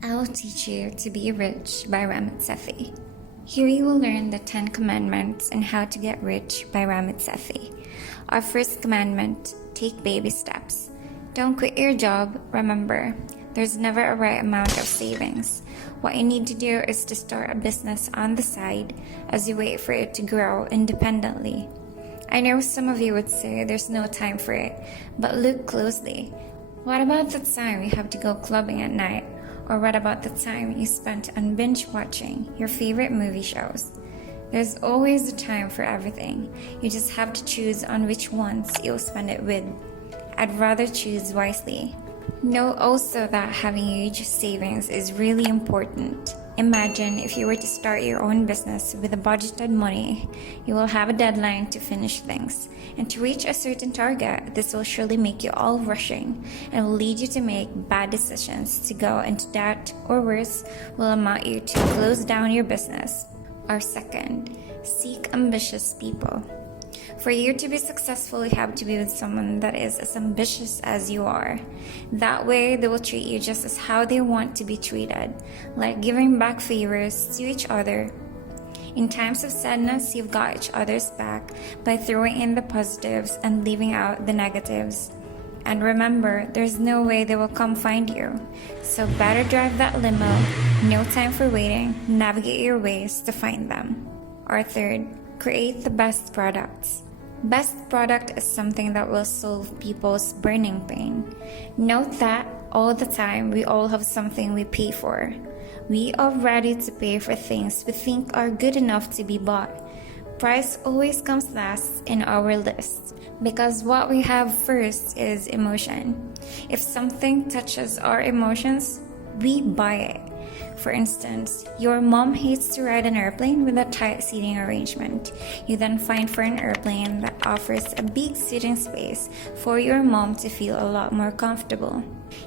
I will teach you to be rich by Ramit Sethi. Here you will learn the 10 commandments and how to get rich by Ramit Sethi. Our first commandment, take baby steps. Don't quit your job. Remember, there's never a right amount of savings. What you need to do is to start a business on the side as you wait for it to grow independently. I know some of you would say there's no time for it, but look closely. What about the time you have to go clubbing at night? Or what about the time you spent on binge watching your favorite movie shows? There's always a time for everything. You just have to choose on which ones you'll spend it with. I'd rather choose wisely. Know also that having huge savings is really important. Imagine if you were to start your own business with a budgeted money, you will have a deadline to finish things. And to reach a certain target, this will surely make you all rushing and will lead you to make bad decisions to go into debt, or worse, will amount you to close down your business. Our second, seek ambitious people. For you to be successful, you have to be with someone that is as ambitious as you are. That way, they will treat you just as how they want to be treated, like giving back favors to each other. In times of sadness, you've got each other's back by throwing in the positives and leaving out the negatives. And remember, there's no way they will come find you. So better drive that limo, no time for waiting, navigate your ways to find them. Our third, create the best products. Best product is something that will solve people's burning pain. Note that all the time we all have something we pay for. We are ready to pay for things we think are good enough to be bought. Price always comes last in our list because what we have first is emotion. If something touches our emotions, we buy it. For instance, your mom hates to ride an airplane with a tight seating arrangement. You then find for an airplane that offers a big seating space for your mom to feel a lot more comfortable.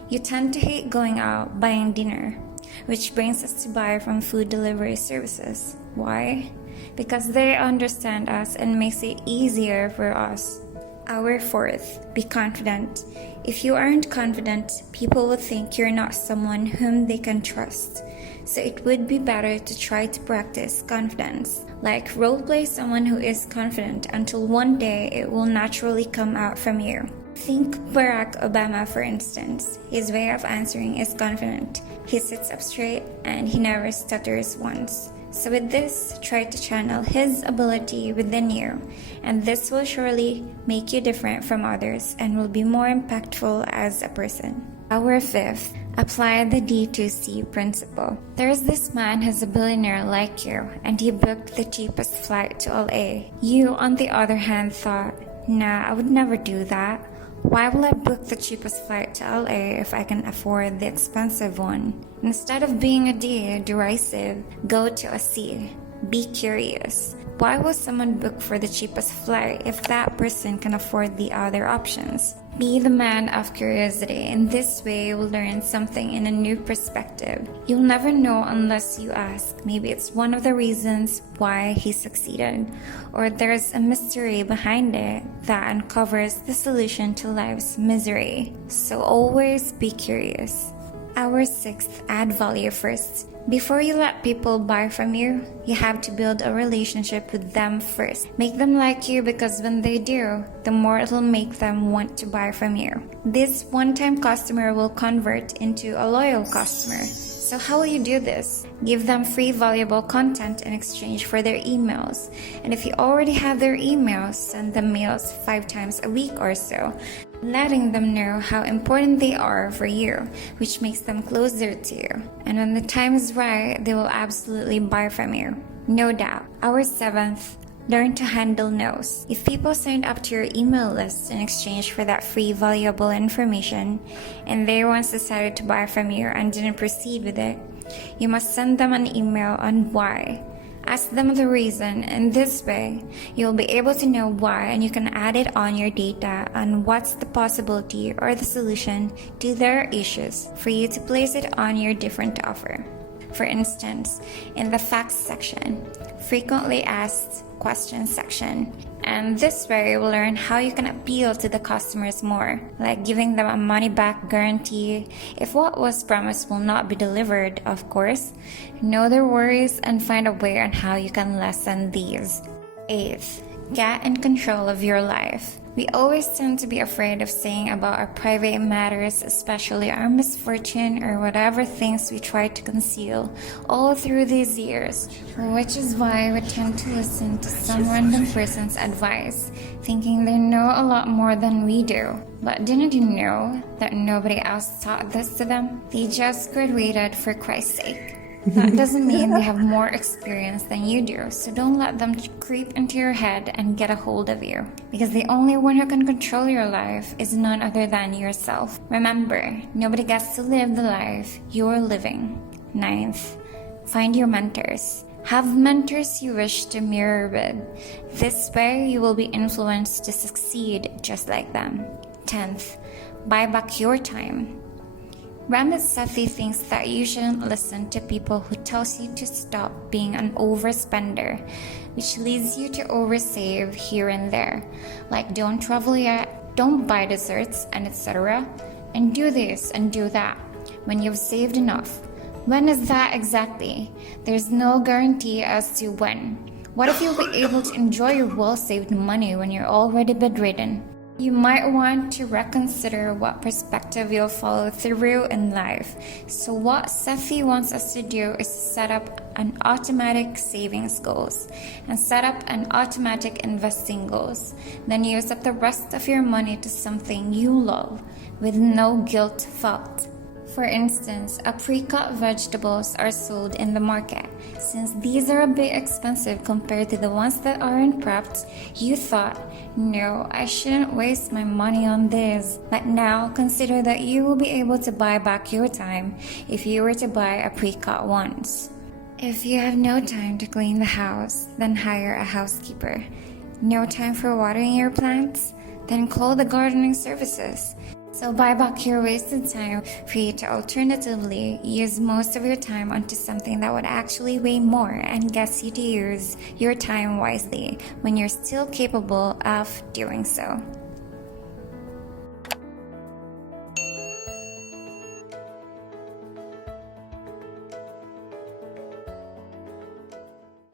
You tend to hate going out buying dinner, which brings us to buy from food delivery services. Why? Because they understand us and makes it easier for us. Our fourth, be confident. If you aren't confident, people will think you're not someone whom they can trust. So it would be better to try to practice confidence. Like roleplay someone who is confident until one day it will naturally come out from you. Think Barack Obama, for instance. His way of answering is confident. He sits up straight and he never stutters once. So with this, try to channel his ability within you, and this will surely make you different from others and will be more impactful as a person. Our fifth, apply the D2C principle. There's this man who's a billionaire like you, and he booked the cheapest flight to LA. You, on the other hand, thought, nah, I would never do that. Why will I book the cheapest flight to LA if I can afford the expensive one? Instead of being a D, derisive, go to a C. Be curious. Why will someone book for the cheapest flight if that person can afford the other options? Be the man of curiosity. In this way, you will learn something in a new perspective. You'll never know unless you ask. Maybe it's one of the reasons why he succeeded, or there's a mystery behind it that uncovers the solution to life's misery. So always be curious. Our sixth, add value first. Before you let people buy from you, you have to build a relationship with them first. Make them like you, because when they do, the more it'll make them want to buy from you. This one-time customer will convert into a loyal customer. So how will you do this? Give them free valuable content in exchange for their emails. And if you already have their emails, send them mails 5 times a week or so, letting them know how important they are for you, which makes them closer to you. And when the time is right, they will absolutely buy from you. No doubt. Our seventh, learn to handle no's. If people signed up to your email list in exchange for that free valuable information, and they once decided to buy from you and didn't proceed with it, you must send them an email on why. Ask them the reason. In this way, you'll be able to know why, and you can add it on your data on what's the possibility or the solution to their issues for you to place it on your different offer. For instance, in the facts section, frequently asked questions section. And this way, you will learn how you can appeal to the customers more, like giving them a money-back guarantee if what was promised will not be delivered, of course. Know their worries and find a way on how you can lessen these. 8th, get in control of your life. We always tend to be afraid of saying about our private matters, especially our misfortune or whatever things we try to conceal all through these years, which is why we tend to listen to some random person's advice, thinking they know a lot more than we do. But didn't you know that nobody else taught this to them? They just graduated, for Christ's sake. That doesn't mean they have more experience than you do, so don't let them creep into your head and get a hold of you. Because the only one who can control your life is none other than yourself. Remember, nobody gets to live the life you're living. 9th, find your mentors. Have mentors you wish to mirror with. This way, you will be influenced to succeed just like them. 10th, buy back your time. Ramit Sethi thinks that you shouldn't listen to people who tells you to stop being an overspender, which leads you to oversave here and there, like don't travel yet, don't buy desserts, and etc. And do this and do that when you've saved enough. When is that exactly? There's no guarantee as to when. What if you'll be able to enjoy your well-saved money when you're already bedridden? You might want to reconsider what perspective you'll follow through in life. So what Sethi wants us to do is set up an automatic savings goals and set up an automatic investing goals. Then use up the rest of your money to something you love with no guilt felt. For instance, pre-cut vegetables are sold in the market. Since these are a bit expensive compared to the ones that aren't prepped, you thought, no, I shouldn't waste my money on this. But now consider that you will be able to buy back your time if you were to buy a pre-cut ones. If you have no time to clean the house, then hire a housekeeper. No time for watering your plants? Then call the gardening services. So buy back your wasted time for you to alternatively use most of your time onto something that would actually weigh more and gets you to use your time wisely when you're still capable of doing so.